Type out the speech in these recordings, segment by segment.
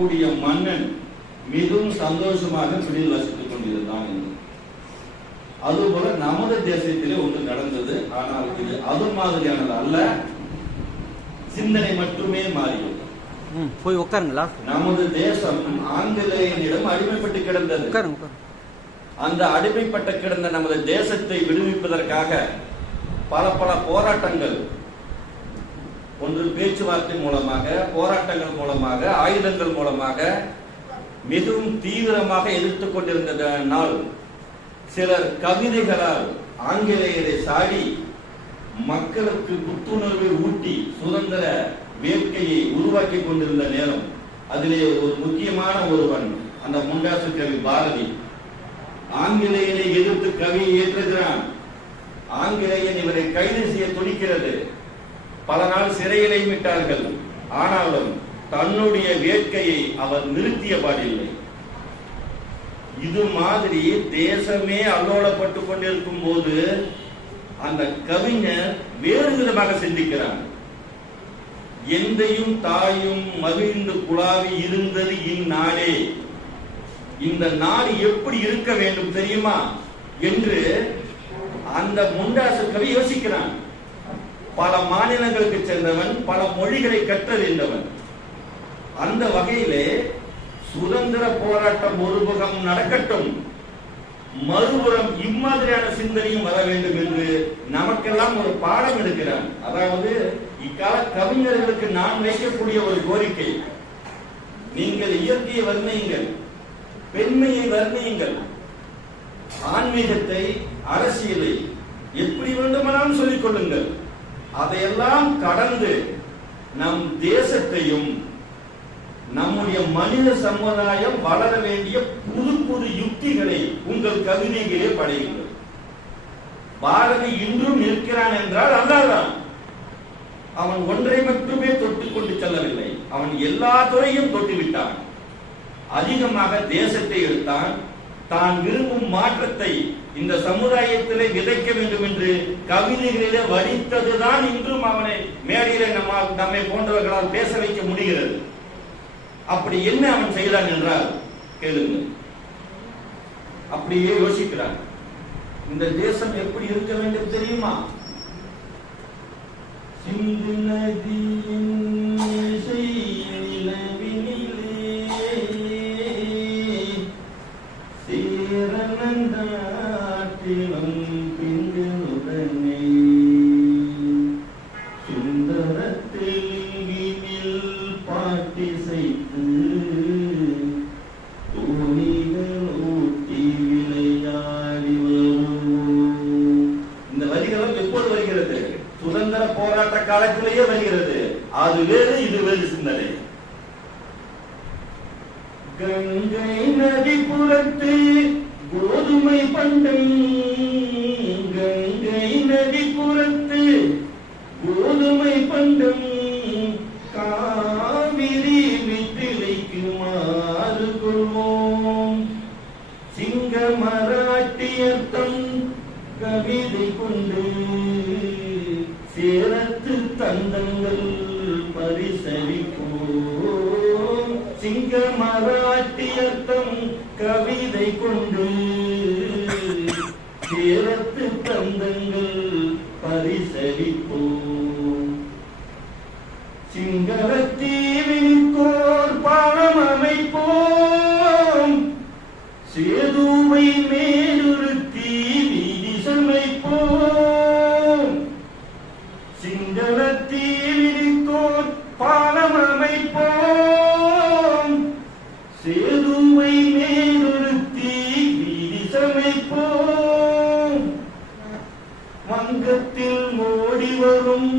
ஆளக்கூடிய மன்னன் மிகவும் சந்தோஷமாக பிடியில் வசித்துக் கொண்டிருந்தான் என்று. அதுபோல நமது தேசத்திலே ஒன்று நடந்தது. ஆனால் இது அது மாதிரியானது அல்ல, சிந்தனை மட்டுமே மாறியது. போய் உட்காருங்களா. நமது தேசம் ஆங்கிலேயனிடம் அடிமைப்பட்டு கிடந்தது. அந்த அடிமைப்பட்டு கிடந்த நமது தேசத்தை விடுவிப்பதற்காக பல பல போராட்டங்கள், ஒன்று பேச்சுவார்த்தை மூலமாக, போராட்டங்கள் மூலமாக, ஆயுதங்கள் மூலமாக மிகவும் தீவிரமாக எதிர்த்துக் கொண்டிருந்த நாள் சிலர் கவிதைகளால் ஆங்கிலேயரை சாடி மக்களுக்கு புத்துணர்வை ஊட்டி சுதந்திர வேட்கையை உருவாக்கி கொண்டிருந்த நேரம். அதிலே ஒரு முக்கியமான ஒருவன் அந்த முண்டாசு கவி பாரதி. ஆங்கிலேயனை எதிர்த்து கவியை ஏற்றுகிறான். ஆங்கிலேயன் இவரை கைது செய்ய துடிக்கிறது. பல நாள் சிறையிலே விட்டார்கள். ஆனாலும் தன்னுடைய வேட்கையை அவர் நிறுத்திய பாடில்லை. இது மாதிரி தேசமே அல்லோலப்பட்டு கொண்டிருக்கும் போது அந்த கவிஞர் வேறு விதமாக சிந்திக்கிறார். எந்தையும் தாயும் மகிழ்ந்து குழாவி இருந்தது இந்நாடே, இந்த நாடு எப்படி இருக்க வேண்டும் தெரியுமா என்று அந்த முண்டாசு கவி யோசிக்கிறான். பல மாநிலங்களுக்கு சென்றவன், பல மொழிகளை கற்றறிந்தவன். அந்த வகையிலே சுதந்திர போராட்டம் ஒருபுறம் நடக்கட்டும், மறுபுறம் இம்மாதிரியான சிந்தனையும் வர வேண்டும் என்று நமக்கெல்லாம் ஒரு பாடம் எடுக்கிறான். அதாவது இக்கால கவிஞர்களுக்கு நான் வைக்கக்கூடிய ஒரு கோரிக்கை, நீங்கள் இயற்கையை வர்ணியுங்கள், பெண்மையை வர்ணியுங்கள், ஆன்மீகத்தை, அரசியலை எப்படி வேண்டுமானாலும் சொல்லிக் கொள்ளுங்கள். அதையெல்லாம் கடந்து நம் தேசத்தையும் நம்முடைய மனித சமுதாயம் வளர வேண்டிய புது புது யுக்திகளை உங்கள் கவிதைகளே படையுங்கள். பாரதி இன்றும் இருக்கிறான் என்றால் அல்லாதான். அவன் ஒன்றை மட்டுமே தொட்டுக் கொண்டு செல்லவில்லை, அவன் எல்லா துறையும் தொட்டுவிட்டான். அதிகமாக தேசத்தை எடுத்தான். தான் விரும்பும் மாற்றத்தை இந்த சமுதாயத்திலே விதைக்க வேண்டும் என்று கவிதைகளிலே வடித்ததுதான் இன்றும் அவனை மேடையிலே நம்மை போன்றவர்களால் பேச வைக்க முடிகிறது. அப்படி என்ன அவன் செய்தான் என்றால் கேளுங்கள். அப்படியே யோசிக்கிறான். இந்த தேசம் எப்படி இருக்க வேண்டும் தெரியுமா? சிந்து நதியின் இசை நிலவினிலே சேரனந்தாட்டிலும் பிந்துடனே சுந்தரத்தில் பாட்டிசைத்து தோணிகள் ஊட்டி விளையாடி வரும். இந்த வரிகளும் எப்போது வருகிறது? சுதந்திர போராட்ட காலத்திலேயே வருகிறது. அது வேறு, இது வேறு சிந்தனை. கங்கை நதி புறத்து கோதுமை பண்டம், கங்கை நதி புறத்து கோதுமை பண்டம், காவிரி வித்திலைக்கு மாறு கொள்வோம். சிங்க மராட்டியர்த்தம் கவிதை கொண்டு சேரத்து தந்தங்கள் பரிசளிப்போம். சிங்க மராட்டியர்த்தம் கவிதை கொண்டு சேரத்து தந்தங்கள் பரிசளிப்போம். சிங்களத்தீவிற்கோர் பாலம் அமைப்போம். சேதுவை மேலுறுத்தி வீதி சமைப்போம். சிங்களத்தீவிற்கோர் பாலம் அமைப்போம். சேதுவை மேலுறுத்தி வீதி சமைப்போம். வங்கத்தில் ஓடி வரும்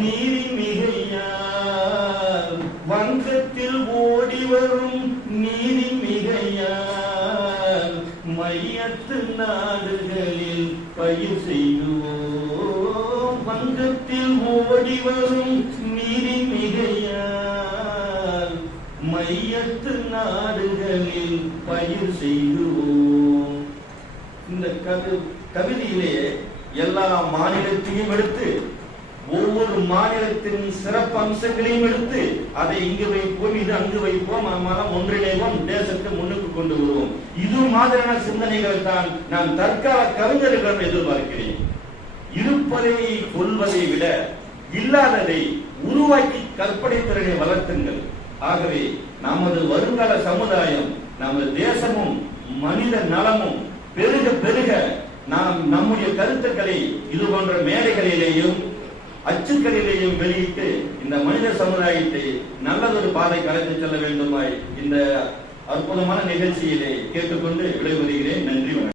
நீரி மிகையால், வங்கத்தில் ஓடி வரும் நீரி மிகையால் மையத்து நாடுகளில் பயிர் செய்வோம். வங்கத்தில் ஓடி வரும் நீரி மிகையால் மையத்து நாடுகளில் பயிர் செய்வோம். இந்த கவிதையிலே எல்லா மாநிலத்தையும் எடுத்து ஒவ்வொரு மாநிலத்தின் சிறப்பு அம்சங்களையும் எடுத்து அதை இங்கு வைப்போம், இது அங்கு வைப்போம், மனம் ஒன்றிணைவோம், தேசத்தை முன்னுக்கு கொண்டு வருவோம். இது மாதிரியான சிந்தனைகள் தான் நான் தற்கால கவிஞர்களிடம் எதிர்பார்க்கிறேன். இருப்பதை கொள்வதை விட இல்லாததை உருவாக்கி கற்பனை திறனை வளர்த்துங்கள். ஆகவே நமது வருங்கால சமுதாயம், நமது தேசமும் மனித நலமும் பெருக பெருக நாம் நம்முடைய கருத்துக்களை இது போன்ற மேடைகளிலேயும் அச்சுக்களிலேயும் வெளியிட்டு இந்த மனித சமுதாயத்தை நல்லதொரு பாதை கலைத்து செல்ல வேண்டுமாய் இந்த அற்புதமான நிகழ்ச்சியிலே கேட்டுக்கொண்டு விடைபெறுகிறேன். நன்றி.